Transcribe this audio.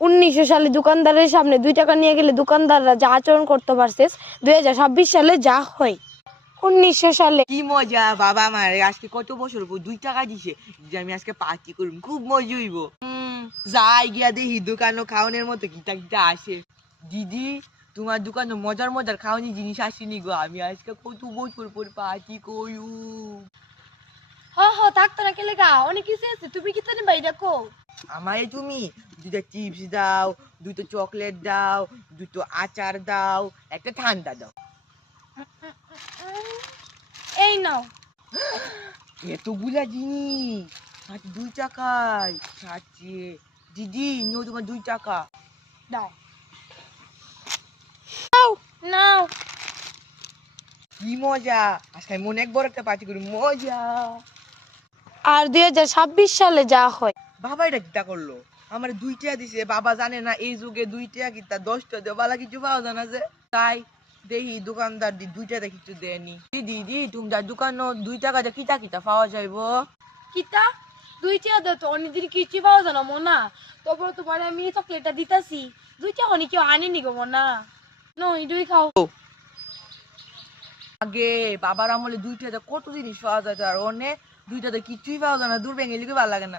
1900 সালে দোকানদারের সামনে 2 টাকা নিয়ে গেলে দোকানদাররা যা আচরণ করতে পারছিস, 2026 সালে যা হয়। 1900 সালে কি মজা! বাবা আমার আজকে কত বছর পর 2 টাকা দিছে, যে আমি আজকে পার্টি করব, খুব মজা হইব। যাই গিয়া দেখি দোকানও খাওয়ানোর মতো কিটা কিটা আসে। দিদি, তোমার দোকানে মজার মজার খাওয়ানি জিনিস আসেনি গো, আমি আজকে কত বছর পর পার্টি করু। থাকতো না কেলে গা, অনেক কিছু আছে, তুমি কি জানি ভাই দেখো। আমায় তুমি 2টা চিপস দাও, 2টো চকলেট দাও, 2টো আচার দাও, একটা ঠান্ডা দাও। এই নাও। এতগুলা জিনিস মাত্র 2 টাকায় ছাড়ছে। দিদি নিও তোমার 2 টাকা। দাও। নাও নাও। কি মজা! আজকে আমি অনেক বড় একটা পার্টি করি, মজা। আর 2026 সালে যা হয়। বাবা এটা কিতা করলো? আমার 2 টাকা দিছে, বাবা জানে না এই যুগে 2 টাকা কিতা 10টা দেওয়া বালা কিছু পাওয়া যায় না যে। তাই দেখি দোকানদার 2 টাকা কিছু দেয়নি। দিদি তোমার দোকানও 2 টাকা দিয়ে কিতা কিতা পাওয়া যাইবো? কিতা 2 টাকা দাও তো, অনেকদিন কিছু পাওয়া যায় না মোনা। তারপর তোমার আমি চকলেটটা দিতাছি, 2 টাকা অনেক কেউ আনেনি গো মোনা। নো ইডুই খাও। আগে বাবার আমলে 2 টাকা দিয়ে কত জিনিস পাওয়া যেত, আর অনেক 2 টাকা দিয়ে কিছুই পাওয়া যায় না, দূর ভেঙে লিখে ভালো লাগে না।